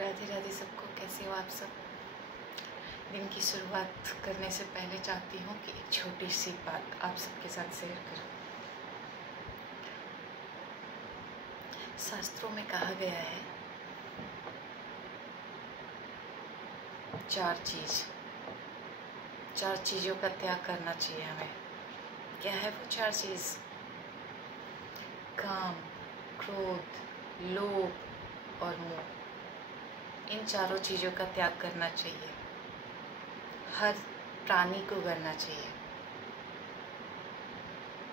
राधे राधे सबको। कैसे हो आप सब? दिन की शुरुआत करने से पहले चाहती हूँ कि एक छोटी सी बात आप सबके साथ शेयर करूँ। शास्त्रों में कहा गया है चार चीज़ों का त्याग करना चाहिए हमें। क्या है वो चार चीज़? काम, क्रोध, लोभ और मोह। इन चारों चीज़ों का त्याग करना चाहिए, हर प्राणी को करना चाहिए।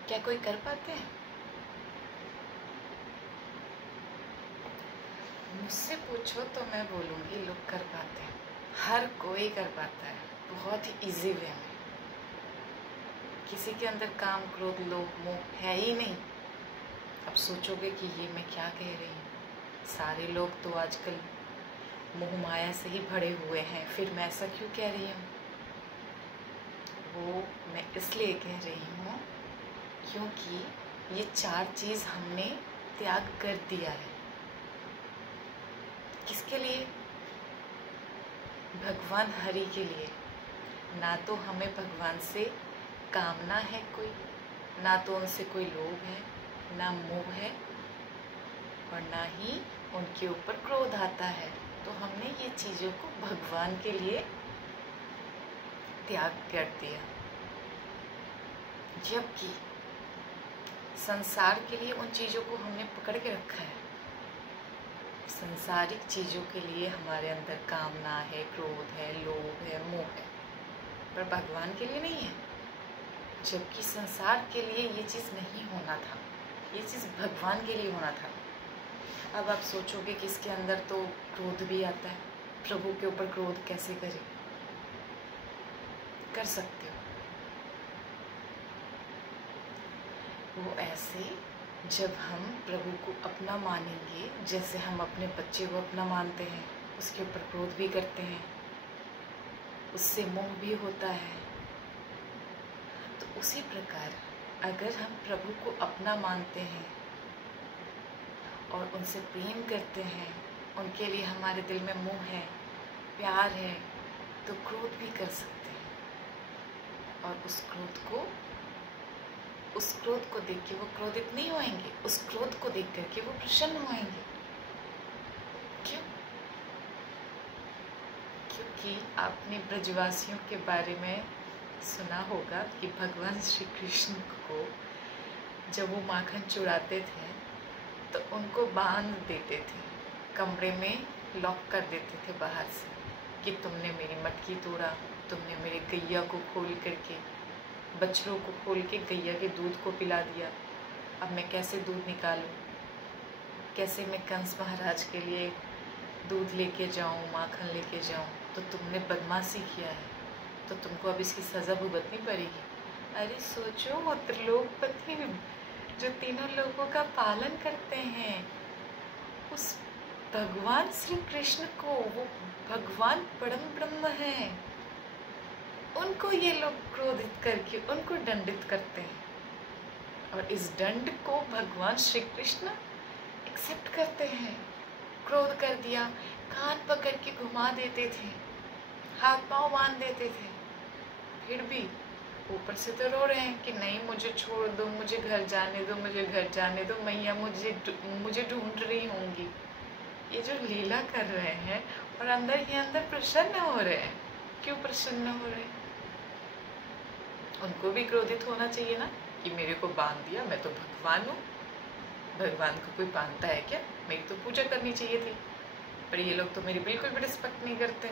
क्या कोई कर पाते हैं? मुझसे पूछो तो मैं बोलूँगी लोग कर पाते हैं, हर कोई कर पाता है, बहुत ही इजी वे में। किसी के अंदर काम, क्रोध, लोभ, मोह है ही नहीं। अब सोचोगे कि ये मैं क्या कह रही हूँ, सारे लोग तो आजकल मोह माया से ही भरे हुए हैं, फिर मैं ऐसा क्यों कह रही हूँ? वो मैं इसलिए कह रही हूँ क्योंकि ये चार चीज़ हमने त्याग कर दिया है। किसके लिए? भगवान हरि के लिए। ना तो हमें भगवान से कामना है कोई, ना तो उनसे कोई लोभ है, ना मोह है, और ना ही उनके ऊपर क्रोध आता है। तो हमने ये चीज़ों को भगवान के लिए त्याग कर दिया। जबकि संसार के लिए उन चीज़ों को हमने पकड़ के रखा है। संसारिक चीज़ों के लिए हमारे अंदर कामना है, क्रोध है, लोभ है, मोह है, पर भगवान के लिए नहीं है। जबकि संसार के लिए ये चीज़ नहीं होना था, ये चीज़ भगवान के लिए होना था। अब आप सोचोगे कि इसके अंदर तो क्रोध भी आता है, प्रभु के ऊपर क्रोध कैसे करें? कर सकते हो वो ऐसे, जब हम प्रभु को अपना मानेंगे, जैसे हम अपने बच्चे को अपना मानते हैं, उसके ऊपर क्रोध भी करते हैं, उससे मोह भी होता है। तो उसी प्रकार अगर हम प्रभु को अपना मानते हैं और उनसे प्रेम करते हैं, उनके लिए हमारे दिल में मोह है, प्यार है, तो क्रोध भी कर सकते हैं। और उस क्रोध को देख के वो क्रोधित नहीं होएंगे, उस क्रोध को देख करके वो प्रसन्न होएंगे। क्यों? क्योंकि आपने ब्रजवासियों के बारे में सुना होगा कि भगवान श्री कृष्ण को जब वो माखन चुराते थे तो उनको बांध देते थे, कमरे में लॉक कर देते थे बाहर से, कि तुमने मेरी मटकी तोड़ा, तुमने मेरे गैया को खोल करके, बछड़ों को खोल के गैया के दूध को पिला दिया। अब मैं कैसे दूध निकालूं? कैसे मैं कंस महाराज के लिए दूध लेके जाऊं, माखन लेके जाऊं? तो तुमने बदमाशी किया है, तो तुमको अब इसकी सज़ा भुगतनी पड़ेगी। अरे सोचो, वो त्रिलोकपति जो तीनों लोगों का पालन करते हैं, उस भगवान श्री कृष्ण को, वो भगवान परम ब्रह्म है, उनको ये लोग क्रोधित करके उनको दंडित करते हैं। और इस दंड को भगवान श्री कृष्ण एक्सेप्ट करते हैं। क्रोध कर दिया, कान पकड़ के घुमा देते थे, हाथ पांव बांध देते थे, फिर भी ऊपर से तो रो रहे हैं कि नहीं, मुझे छोड़ दो, मुझे घर जाने दो, मुझे घर जाने दो, मैया मुझे ढूंढ रही होंगी। ये जो लीला कर रहे हैं और अंदर ही अंदर प्रसन्न हो रहे हैं। क्यों प्रसन्न हो रहे हैं? उनको भी क्रोधित होना चाहिए ना, कि मेरे को बांध दिया, मैं तो भगवान हूँ, भगवान को कोई बांधता है क्या? मेरी तो पूजा करनी चाहिए थी। पर ये लोग तो मेरी बिल्कुल भी रिस्पेक्ट नहीं करते,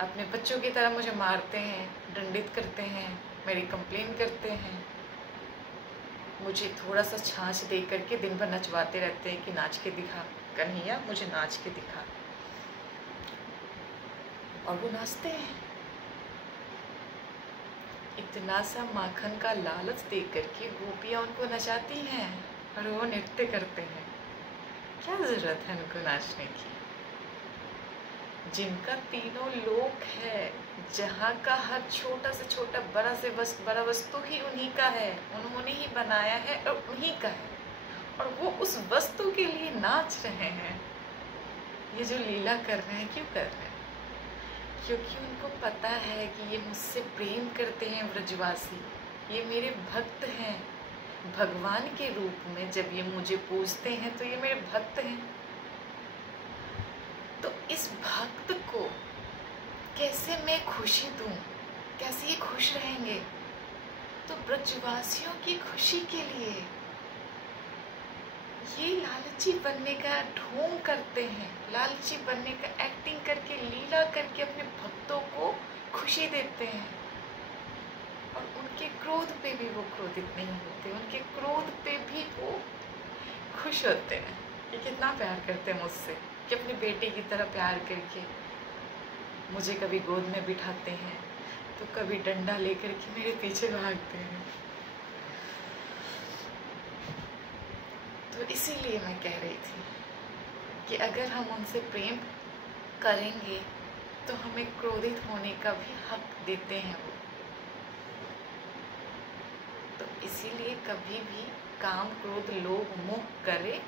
अपने बच्चों की तरह मुझे मारते हैं, दंडित करते हैं, मेरी कंप्लेन करते हैं, मुझे थोड़ा सा छाछ दे करके दिन भर नचवाते रहते हैं कि नाच के दिखा कन्हैया, मुझे नाच के दिखा। और वो नाचते हैं। इतना सा माखन का लालच दे करके गोपियाँ उनको नचाती हैं और वो नृत्य करते हैं। क्या ज़रूरत है उनको नाचने की? जिनका तीनों लोक है, जहाँ का हर छोटा से छोटा, बड़ा वस्तु ही उन्हीं का है, उन्होंने ही बनाया है और उन्हीं का है, और वो उस वस्तु के लिए नाच रहे हैं। ये जो लीला कर रहे हैं क्यों कर रहे हैं? क्योंकि उनको पता है कि ये मुझसे प्रेम करते हैं व्रजवासी, ये मेरे भक्त हैं। भगवान के रूप में जब ये मुझे पूजते हैं तो ये मेरे भक्त हैं। तो इस भक्त को कैसे मैं खुशी दूं, कैसे ये खुश रहेंगे? तो ब्रजवासियों की खुशी के लिए ये लालची बनने का ढोंग करते हैं, लालची बनने का एक्टिंग करके, लीला करके अपने भक्तों को खुशी देते हैं। और उनके क्रोध पे भी वो क्रोधित नहीं होते, उनके क्रोध पे भी वो खुश होते हैं कि कितना प्यार करते हैं मुझसे, कि अपनी बेटी की तरह प्यार करके मुझे कभी गोद में बिठाते हैं तो कभी डंडा लेकर के मेरे पीछे भागते हैं। तो इसीलिए मैं कह रही थी कि अगर हम उनसे प्रेम करेंगे तो हमें क्रोधित होने का भी हक देते हैं वो। तो इसीलिए कभी भी काम, क्रोध, लोभ, मोह करे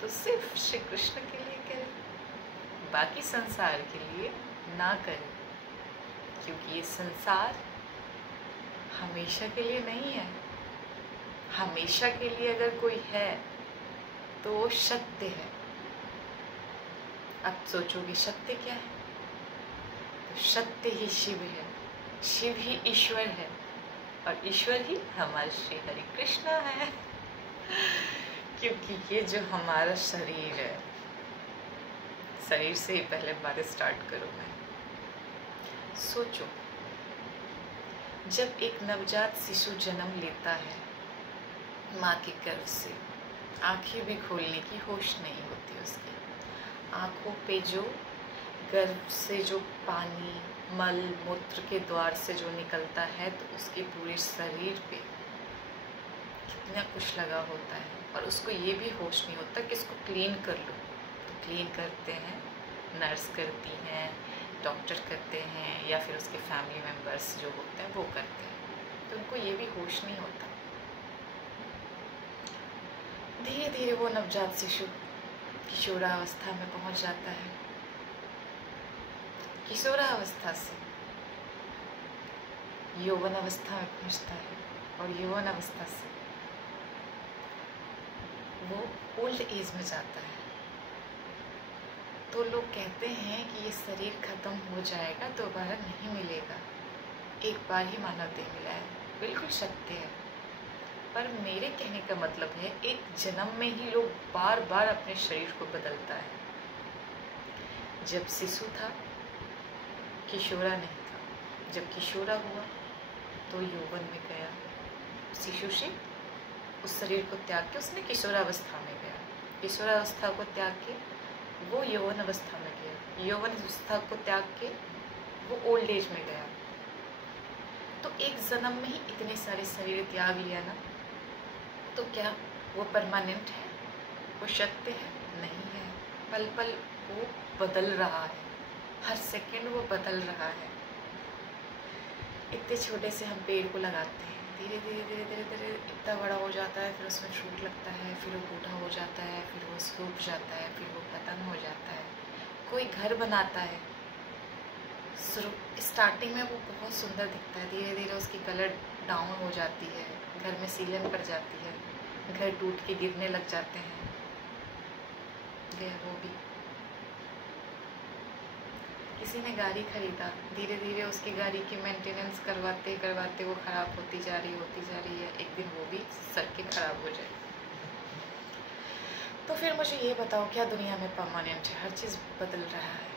तो सिर्फ श्री कृष्ण के लिए करे, बाकी संसार के लिए ना करे। क्योंकि ये संसार हमेशा के लिए नहीं है। हमेशा के लिए अगर कोई है तो वो सत्य है। अब सोचोगे सत्य क्या है? तो सत्य ही शिव है, शिव ही ईश्वर है, और ईश्वर ही हमारे श्री हरि कृष्ण है। क्योंकि ये जो हमारा शरीर है, शरीर से ही पहले बात स्टार्ट करूँ मैं। सोचो, जब एक नवजात शिशु जन्म लेता है माँ के गर्भ से, आंखें भी खोलने की होश नहीं होती उसकी। आँखों पे जो गर्भ से जो पानी, मल मूत्र के द्वार से जो निकलता है तो उसके पूरे शरीर पे कितना कुछ लगा होता है, और उसको ये भी होश नहीं होता कि इसको क्लीन कर लो। तो क्लीन करते हैं, नर्स करती हैं, डॉक्टर करते हैं, या फिर उसके फैमिली मेम्बर्स जो होते हैं वो करते हैं। तो उनको ये भी होश नहीं होता। धीरे धीरे वो नवजात शिशु किशोरावस्था में पहुंच जाता है। किशोरावस्था से यौवन अवस्था में पहुंचता है, और यौवन अवस्था से वो ओल्ड एज में जाता है। तो लोग कहते हैं कि ये शरीर खत्म हो जाएगा, दोबारा नहीं मिलेगा, एक बार ही मानव देह मिला है। बिल्कुल सत्य है, पर मेरे कहने का मतलब है एक जन्म में ही लोग बार बार अपने शरीर को बदलता है। जब शिशु था किशोरा नहीं था, जब किशोरा हुआ तो यौवन में गया। शिशु से उस शरीर को त्याग के उसने किशोरावस्था में गया, किशोरावस्था को त्याग के वो यौवन अवस्था में गया, यौवन अवस्था को त्याग के वो ओल्ड एज में गया। तो एक जन्म में ही इतने सारे शरीर त्याग लिया ना, तो क्या वो परमानेंट है? वो सत्य है? नहीं है। पल पल वो बदल रहा है, हर सेकंड वो बदल रहा है। इतने छोटे से हम पेड़ को लगाते हैं, धीरे धीरे धीरे धीरे धीरे इतना बड़ा हो जाता है, फिर उसमें फ्रूट लगता है, फिर वो बूढ़ा हो जाता है, फिर वो सूख जाता है, फिर वो खत्म हो जाता है। कोई घर बनाता है, स्टार्टिंग में वो बहुत सुंदर दिखता है, धीरे धीरे उसकी कलर डाउन हो जाती है, घर में सीलन पड़ जाती है, घर टूट के गिरने लग जाते हैं, गया वो भी। किसी ने गाड़ी खरीदा, धीरे धीरे उसकी गाड़ी की मेंटेनेंस करवाते करवाते वो ख़राब होती जा रही है, एक दिन वो भी सड़ के ख़राब हो जाए। तो फिर मुझे ये बताओ, क्या दुनिया में परमानेंट है? हर चीज़ बदल रहा है।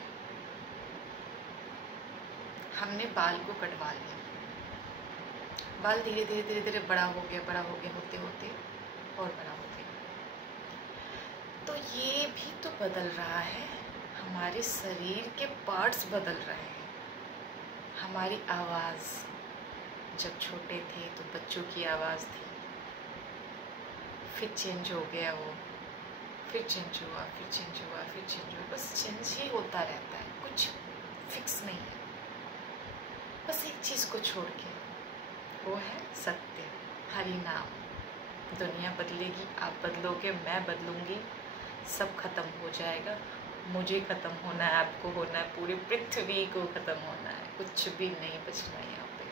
हमने बाल को कटवा लिया, बाल धीरे धीरे धीरे धीरे बड़ा हो गया होते होते और बड़ा हो गया। तो ये भी तो बदल रहा है, हमारे शरीर के पार्ट्स बदल रहे हैं। हमारी आवाज़, जब छोटे थे तो बच्चों की आवाज़ थी, फिर चेंज हो गया वो, फिर चेंज हुआ, फिर चेंज हुआ, फिर चेंज हुआ, बस चेंज ही होता रहता है, कुछ फिक्स नहीं है। बस एक चीज़ को छोड़ के, वो है सत्य, हरि नाम। दुनिया बदलेगी, आप बदलोगे, मैं बदलूँगी, सब खत्म हो जाएगा, मुझे ख़त्म होना है, आपको होना है, पूरी पृथ्वी को ख़त्म होना है, कुछ भी नहीं बचना है यहाँ पे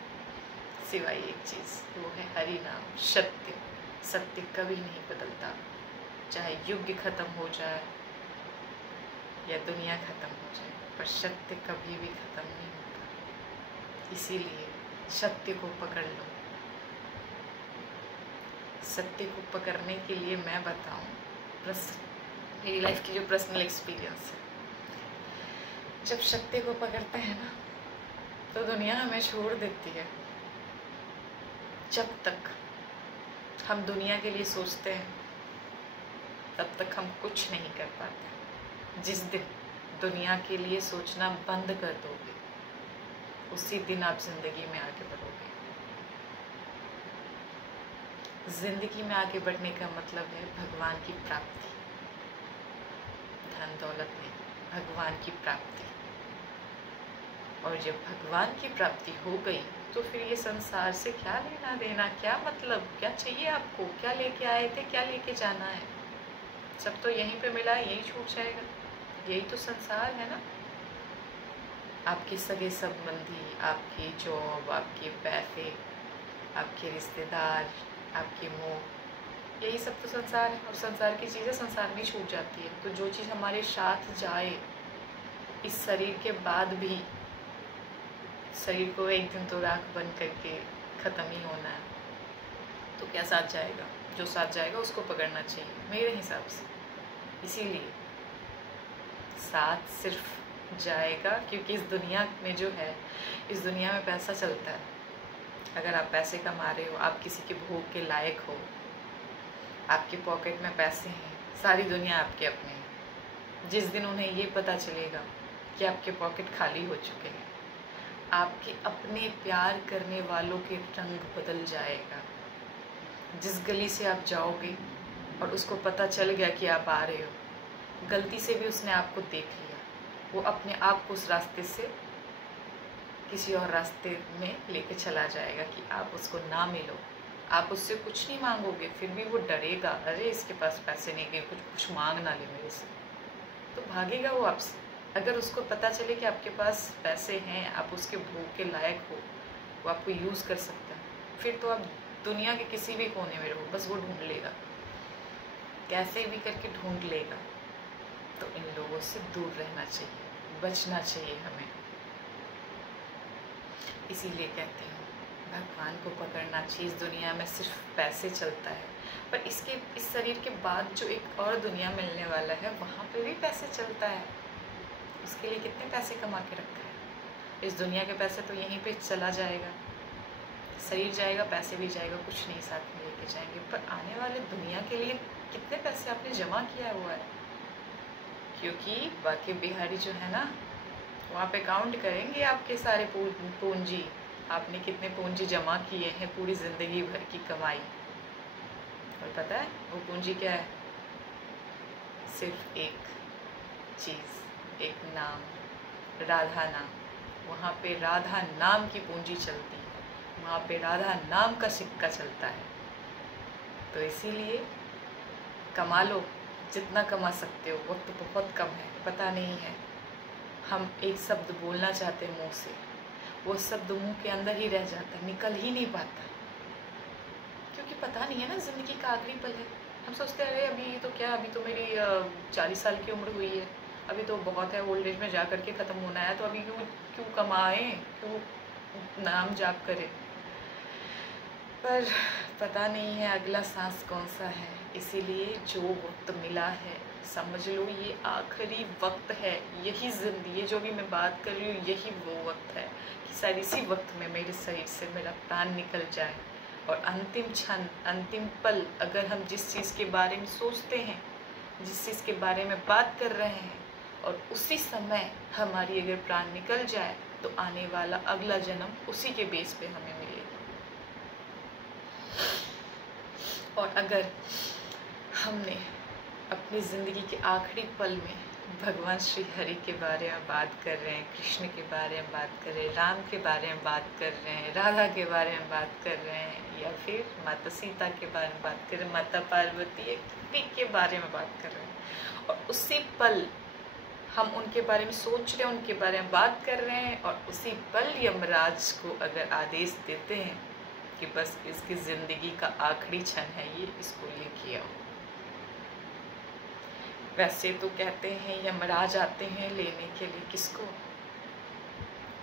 सिवाय एक चीज़, वो है हरि नाम, सत्य। सत्य कभी नहीं बदलता, चाहे युग ख़त्म हो जाए या दुनिया ख़त्म हो जाए, पर सत्य कभी भी ख़त्म नहीं होता। इसीलिए सत्य को पकड़ लो। सत्य को पकड़ने के लिए मैं बताऊं, मेरी लाइफ की जो पर्सनल एक्सपीरियंस है, जब सत्य को पकड़ते हैं ना तो दुनिया हमें छोड़ देती है। जब तक हम दुनिया के लिए सोचते हैं तब तक हम कुछ नहीं कर पाते। जिस दिन दुनिया के लिए सोचना बंद कर दोगे उसी दिन आप जिंदगी में आगे बढ़ोगे। जिंदगी में आगे बढ़ने का मतलब है भगवान की प्राप्ति, धन दौलत नहीं, भगवान की प्राप्ति। और जब भगवान की प्राप्ति हो गई तो फिर ये संसार से क्या लेना देना, क्या मतलब, क्या चाहिए आपको, क्या लेके आए थे, क्या लेके जाना है, सब तो यहीं पे मिला है, यही छूट जाएगा। यही तो संसार है ना। आपके सगे संबंधी, आपकी जॉब, आपके पैसे, आपके रिश्तेदार, आपके मोह, यही सब तो संसार है। और संसार की चीज़ें संसार में छूट जाती है। तो जो चीज़ हमारे साथ जाए इस शरीर के बाद भी, शरीर को एक दिन तो राख बन करके ख़त्म ही होना है, तो क्या साथ जाएगा? जो साथ जाएगा उसको पकड़ना चाहिए मेरे हिसाब से। इसीलिए साथ सिर्फ जाएगा क्योंकि इस दुनिया में जो है, इस दुनिया में पैसा चलता है। अगर आप पैसे कमा रहे हो, आप किसी के भोग के लायक हो, आपके पॉकेट में पैसे हैं, सारी दुनिया आपके अपने है। जिस दिन उन्हें ये पता चलेगा कि आपके पॉकेट खाली हो चुके हैं, आपके अपने प्यार करने वालों के रंग बदल जाएगा। जिस गली से आप जाओगे और उसको पता चल गया कि आप आ रहे हो, गलती से भी उसने आपको देख लिया, वो अपने आप को उस रास्ते से किसी और रास्ते में लेके चला जाएगा कि आप उसको ना मिलो। आप उससे कुछ नहीं मांगोगे, फिर भी वो डरेगा, अरे इसके पास पैसे नहीं, कि कुछ मांग ना ले मेरे से, तो भागेगा वो आपसे। अगर उसको पता चले कि आपके पास पैसे हैं, आप उसके भोग के लायक हो, वो आपको यूज़ कर सकता है, फिर तो आप दुनिया के किसी भी कोने में रहो, बस वो ढूंढ लेगा, कैसे भी करके ढूंढ लेगा। तो इन लोगों से दूर रहना चाहिए, बचना चाहिए हमें। इसीलिए कहती हूँ भगवान को पकड़ना चाहिए। इस दुनिया में सिर्फ पैसे चलता है, पर इस शरीर के बाद जो एक और दुनिया मिलने वाला है, वहाँ पे भी पैसे चलता है। उसके लिए कितने पैसे कमा के रखा है। इस दुनिया के पैसे तो यहीं पे चला जाएगा, शरीर जाएगा, पैसे भी जाएगा, कुछ नहीं साथ में लेके जाएंगे। पर आने वाले दुनिया के लिए कितने पैसे आपने जमा किया हुआ है, क्योंकि बाकी बिहारी जो है ना, वहाँ पे काउंट करेंगे आपके सारे पूंजी, आपने कितने पूंजी जमा किए हैं पूरी ज़िंदगी भर की कमाई। और पता है वो पूंजी क्या है? सिर्फ एक चीज़, एक नाम, राधा नाम। वहाँ पे राधा नाम की पूंजी चलती है, वहाँ पे राधा नाम का सिक्का चलता है। तो इसीलिए कमा लो जितना कमा सकते हो। वक्त तो बहुत कम है, पता नहीं है। हम एक शब्द बोलना चाहते हैं मुँह से, वो शब्द मुंह के अंदर ही रह जाता है, निकल ही नहीं पाता, क्योंकि पता नहीं है ना ज़िंदगी का आखिरी पल है। हम सोचते हैं अभी तो क्या, अभी तो मेरी 40 साल की उम्र हुई है, अभी तो बहुत है, ओल्ड एज में जा करके ख़त्म होना है, तो अभी क्यों कमाएं, क्यों नाम जाप करें। पर पता नहीं है अगला सांस कौन सा है। इसीलिए जो वक्त मिला है, समझ लो ये आखिरी वक्त है। यही जिंदगी, ये जो भी मैं बात कर रही हूँ, यही वो वक्त है कि शायद इसी वक्त में मेरे शरीर से मेरा प्राण निकल जाए, और अंतिम क्षण, अंतिम पल, अगर हम जिस चीज़ के बारे में सोचते हैं, जिस चीज़ के बारे में बात कर रहे हैं, और उसी समय हमारी अगर प्राण निकल जाए, तो आने वाला अगला जन्म उसी के बेस पे हमें मिलेगा। और अगर हमने अपनी ज़िंदगी के आखिरी पल में भगवान श्री हरि के बारे में बात कर रहे हैं, कृष्ण के बारे में बात कर रहे हैं, राम के बारे में बात कर रहे हैं, राधा के बारे में बात कर रहे हैं, या फिर माता सीता के बारे में बात कर रहे हैं, माता पार्वती के बारे में बात कर रहे हैं, और उसी पल हम उनके बारे में सोच रहे हैं, उनके बारे में बात कर रहे हैं, और उसी पल यमराज को अगर आदेश देते हैं कि बस इसकी ज़िंदगी का आखिरी क्षण है ये, इसको लेके आओ। वैसे तो कहते हैं यमराज आते हैं लेने के लिए किसको?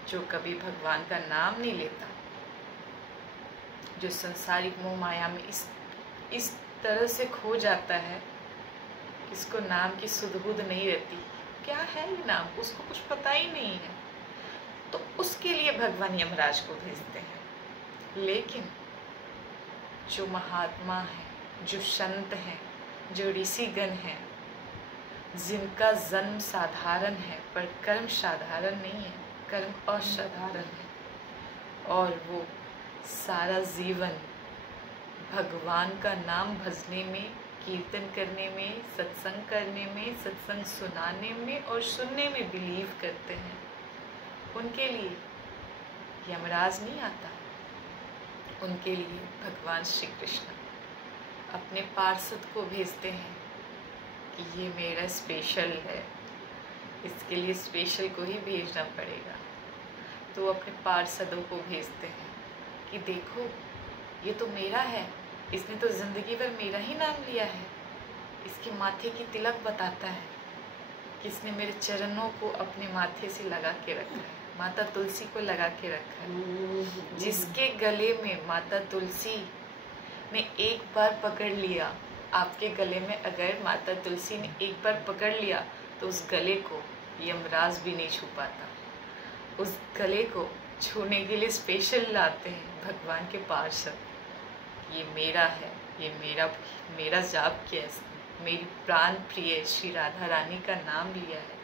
जो कभी भगवान का नाम नहीं लेता, जो संसारिक मोह माया में इस तरह से खो जाता है, इसको नाम की सुध-बुध नहीं रहती, क्या है ये नाम, उसको कुछ पता ही नहीं है, तो उसके लिए भगवान यमराज को भेजते हैं। लेकिन जो महात्मा है, जो संत हैं, जो ऋषिगण हैं, जिनका जन्म साधारण है पर कर्म साधारण नहीं है, कर्म असाधारण है, और वो सारा जीवन भगवान का नाम भजने में, कीर्तन करने में, सत्संग करने में, सत्संग सुनाने में और सुनने में बिलीव करते हैं, उनके लिए यमराज नहीं आता। उनके लिए भगवान श्री कृष्ण अपने पार्षद को भेजते हैं कि ये मेरा स्पेशल है, इसके लिए स्पेशल को ही भेजना पड़ेगा। तो अपने पार्षदों को भेजते हैं कि देखो ये तो मेरा है, इसने तो ज़िंदगी भर मेरा ही नाम लिया है, इसके माथे की तिलक बताता है कि इसने मेरे चरणों को अपने माथे से लगा के रखा है, माता तुलसी को लगा के रखा है। जिसके गले में माता तुलसी ने एक बार पकड़ लिया, आपके गले में अगर माता तुलसी ने एक बार पकड़ लिया तो उस गले को यमराज भी नहीं छू पाता। उस गले को छूने के लिए स्पेशल लाते हैं भगवान के पार्षद, ये मेरा है, ये मेरा जाप किया है, मेरी प्राण प्रिय श्री राधा रानी का नाम लिया है,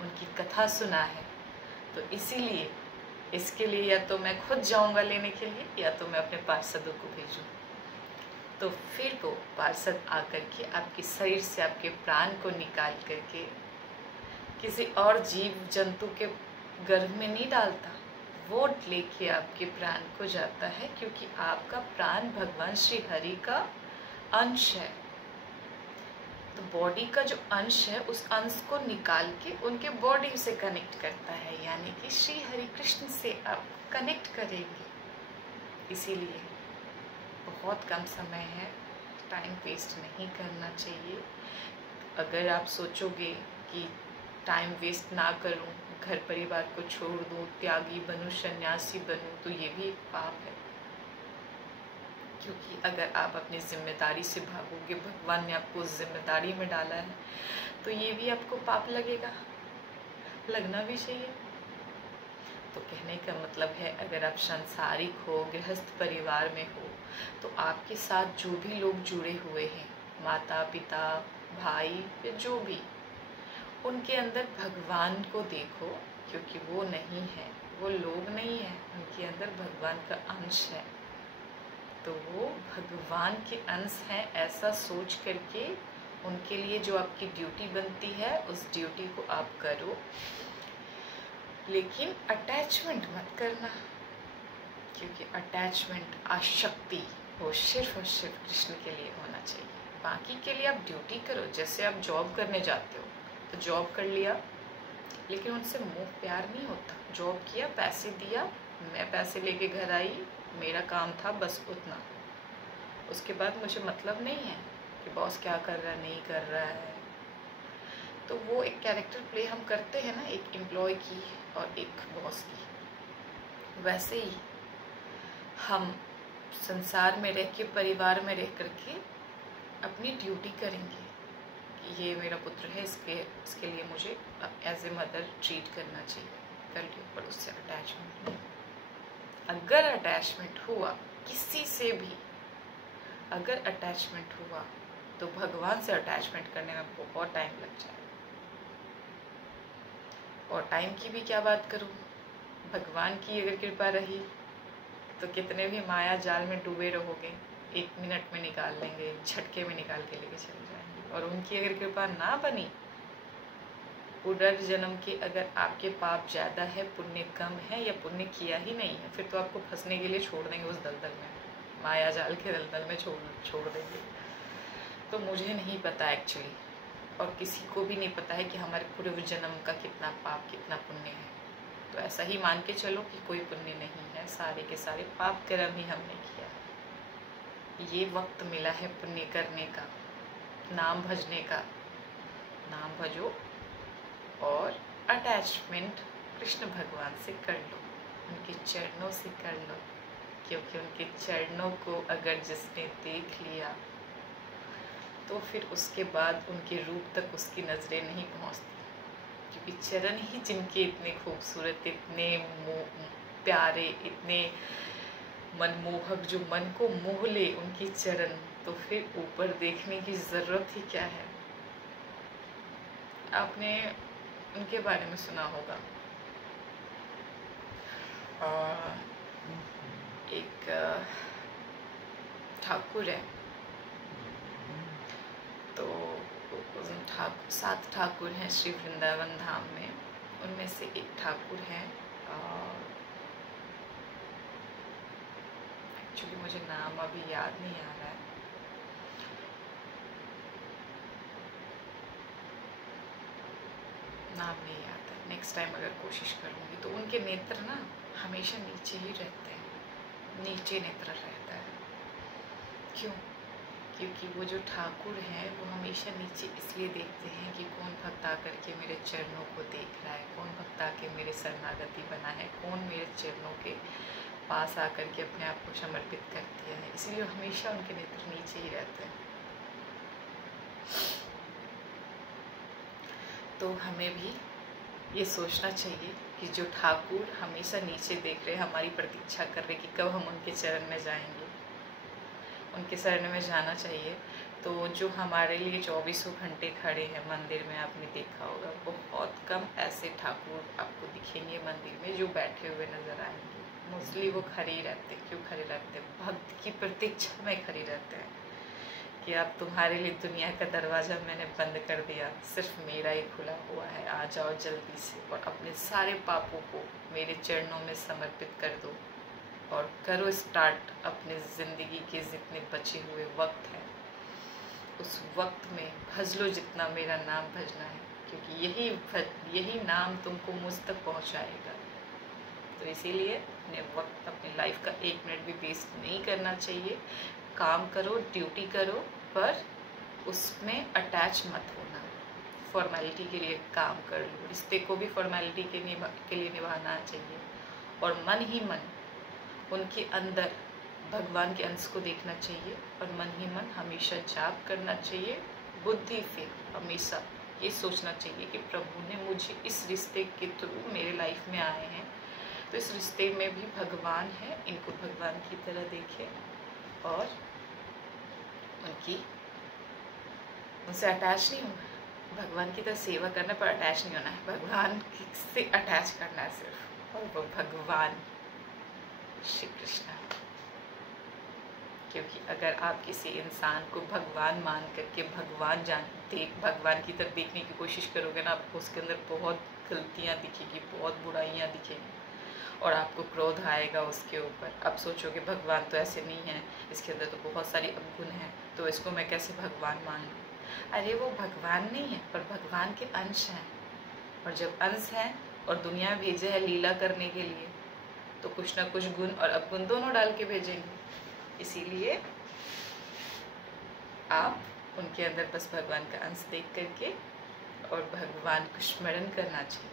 उनकी कथा सुना है, तो इसीलिए इसके लिए या तो मैं खुद जाऊंगा लेने के लिए या तो मैं अपने पार्षदों को भेजूं। तो फिर वो पार्षद आकर के आपके शरीर से आपके प्राण को निकाल करके किसी और जीव जंतु के गर्भ में नहीं डालता, वो लेके आपके प्राण को जाता है, क्योंकि आपका प्राण भगवान श्री हरि का अंश है। तो बॉडी का जो अंश है उस अंश को निकाल के उनके बॉडी से कनेक्ट करता है, यानी कि श्री हरि कृष्ण से आप कनेक्ट करेंगे। इसीलिए बहुत कम समय है, टाइम वेस्ट नहीं करना चाहिए। अगर आप सोचोगे कि टाइम वेस्ट ना करूं, घर परिवार को छोड़ दूं, त्यागी बनूं, सन्यासी बनूं, तो ये भी एक पाप है। क्योंकि अगर आप अपनी जिम्मेदारी से भागोगे, भगवान ने आपको उस जिम्मेदारी में डाला है, तो ये भी आपको पाप लगेगा, लगना भी चाहिए। तो कहने का मतलब है अगर आप सांसारिक हो, गृहस्थ परिवार में हो, तो आपके साथ जो भी लोग जुड़े हुए हैं, माता पिता भाई या जो भी, उनके अंदर भगवान को देखो, क्योंकि वो नहीं है, वो लोग नहीं है, उनके अंदर भगवान का अंश है। तो वो भगवान के अंश हैं ऐसा सोच करके उनके लिए जो आपकी ड्यूटी बनती है उस ड्यूटी को आप करो, लेकिन अटैचमेंट मत करना, क्योंकि अटैचमेंट आसक्ति वो सिर्फ और सिर्फ कृष्ण के लिए होना चाहिए। बाकी के लिए आप ड्यूटी करो, जैसे आप जॉब करने जाते हो तो जॉब कर लिया, लेकिन उनसे मोह प्यार नहीं होता। जॉब किया, पैसे दिया, मैं पैसे लेके घर आई, मेरा काम था बस उतना, उसके बाद मुझे मतलब नहीं है कि बॉस क्या कर रहा है नहीं कर रहा है। तो वो एक कैरेक्टर प्ले हम करते हैं ना, एक एम्प्लॉय की और एक बॉस की। वैसे ही हम संसार में रह के, परिवार में रह करके अपनी ड्यूटी करेंगे कि ये मेरा पुत्र है, इसके लिए मुझे एज ए मदर ट्रीट करना चाहिए, कर लियो, पर उससे अटैचमेंट नहीं। अगर अटैचमेंट हुआ किसी से भी, अगर अटैचमेंट हुआ तो भगवान से अटैचमेंट करने में बहुत टाइम लग जाए। और टाइम की भी क्या बात करूं, भगवान की अगर कृपा रही तो कितने भी माया जाल में डूबे रहोगे, 1 मिनट में निकाल लेंगे, झटके में निकाल के लेके चले जाएंगे। और उनकी अगर कृपा ना बनी, पुनर्जन्म के अगर आपके पाप ज़्यादा है, पुण्य कम है या पुण्य किया ही नहीं है, फिर तो आपको फंसने के लिए छोड़ देंगे उस दलदल में, माया जाल के दलदल में छोड़ देंगे। तो मुझे नहीं पता एक्चुअली, और किसी को भी नहीं पता है कि हमारे पूर्व जन्म का कितना पाप कितना पुण्य है। तो ऐसा ही मान के चलो कि कोई पुण्य नहीं है, सारे के सारे पाप कर्म ही हमने किया है। ये वक्त मिला है पुण्य करने का, नाम भजने का। नाम भजो और अटैचमेंट कृष्ण भगवान से कर लो, उनके चरणों से कर लो, क्योंकि उनके चरणों को अगर जिसने देख लिया तो फिर उसके बाद उनके रूप तक उसकी नज़रें नहीं पहुंचती, क्योंकि चरण ही जिनके इतने खूबसूरत, इतने प्यारे, इतने मनमोहक, जो मन को मोह ले उनकी चरण, तो फिर ऊपर देखने की ज़रूरत ही क्या है। आपने उनके बारे में सुना होगा, एक ठाकुर है, तो ठाकुर 7 ठाकुर हैं श्री वृंदावन धाम में, उनमें से एक ठाकुर हैं, एक्चुअली मुझे नाम अभी याद नहीं आ रहा है, नाम नहीं आता, नेक्स्ट टाइम अगर कोशिश करूँगी। तो उनके नेत्र ना हमेशा नीचे ही रहते हैं, नीचे नेत्र रहता है। क्यों? क्योंकि वो जो ठाकुर हैं वो हमेशा नीचे इसलिए देखते हैं कि कौन भक्त आकर के मेरे चरणों को देख रहा है, कौन भक्त आके मेरे शरणागति बना है, कौन मेरे चरणों के पास आकर के अपने आप को समर्पित कर दिया है, इसलिए हमेशा उनके नेत्र नीचे ही रहते हैं। तो हमें भी ये सोचना चाहिए कि जो ठाकुर हमेशा नीचे देख रहे, हमारी प्रतीक्षा कर रहे कि कब हम उनके चरण में जाएंगे, उनके शरण में जाना चाहिए। तो जो हमारे लिए 24 घंटे खड़े हैं मंदिर में, आपने देखा होगा बहुत कम ऐसे ठाकुर आपको दिखेंगे मंदिर में जो बैठे हुए नज़र आएंगे। मोस्टली वो खड़े ही रहते। क्यों खड़े रहते हैं? भक्त की प्रतीक्षा में खड़े रहते हैं कि अब तुम्हारे लिए दुनिया का दरवाज़ा मैंने बंद कर दिया, सिर्फ मेरा ही खुला हुआ है, आ जाओ जल्दी से और अपने सारे पापों को मेरे चरणों में समर्पित कर दो और करो स्टार्ट अपने ज़िंदगी के जितने बचे हुए वक्त हैं, उस वक्त में भज लो जितना मेरा नाम भजना है, क्योंकि यही नाम तुमको मुझ तक पहुंचाएगा। तो इसीलिए अपने वक्त, अपनी लाइफ का 1 मिनट भी वेस्ट नहीं करना चाहिए। काम करो, ड्यूटी करो, पर उसमें अटैच मत होना। फॉर्मेलिटी के लिए काम कर लो, रिश्ते को भी फॉर्मेलिटी के लिए निभाना चाहिए, और मन ही मन उनके अंदर भगवान के अंश को देखना चाहिए, और मन ही मन हमेशा जाप करना चाहिए। बुद्धि से हमेशा ये सोचना चाहिए कि प्रभु ने मुझे इस रिश्ते के थ्रू मेरे लाइफ में आए हैं, तो इस रिश्ते में भी भगवान है, इनको भगवान की तरह देखें और उनसे अटैच नहीं होना। भगवान की तरह सेवा करने पर अटैच नहीं होना है, भगवान से अटैच करना है सिर्फ, और वो भगवान श्री कृष्ण है। क्योंकि अगर आप किसी इंसान को भगवान मान करके भगवान की तरफ देखने की कोशिश करोगे ना, आपको उसके अंदर बहुत गलतियाँ दिखेगी, बहुत बुराइयाँ दिखेंगी, और आपको क्रोध आएगा उसके ऊपर। आप सोचोगे भगवान तो ऐसे नहीं है, इसके अंदर तो बहुत सारी अवगुण हैं, तो इसको मैं कैसे भगवान मान लूँ। अरे वो भगवान नहीं है, पर भगवान के अंश हैं, और जब अंश हैं और दुनिया भेजे है लीला करने के लिए, तो कुछ ना कुछ गुण और अवगुण दोनों डाल के भेजेंगे। इसीलिए आप उनके अंदर बस भगवान का अंश देख करके और भगवान को स्मरण करना चाहिए।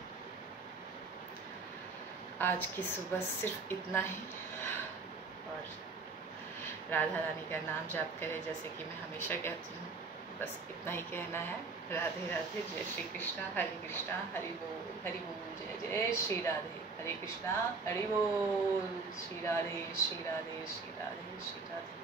आज की सुबह सिर्फ इतना ही, और राधा रानी का नाम जाप करें, जैसे कि मैं हमेशा कहती हूँ, बस इतना ही कहना है। राधे राधे, जय श्री कृष्णा, हरे कृष्णा, हरि बोल, जय जय श्री राधे, हरे कृष्णा, हरि बोल, श्री राधे श्री राधे श्री राधे श्री राधे।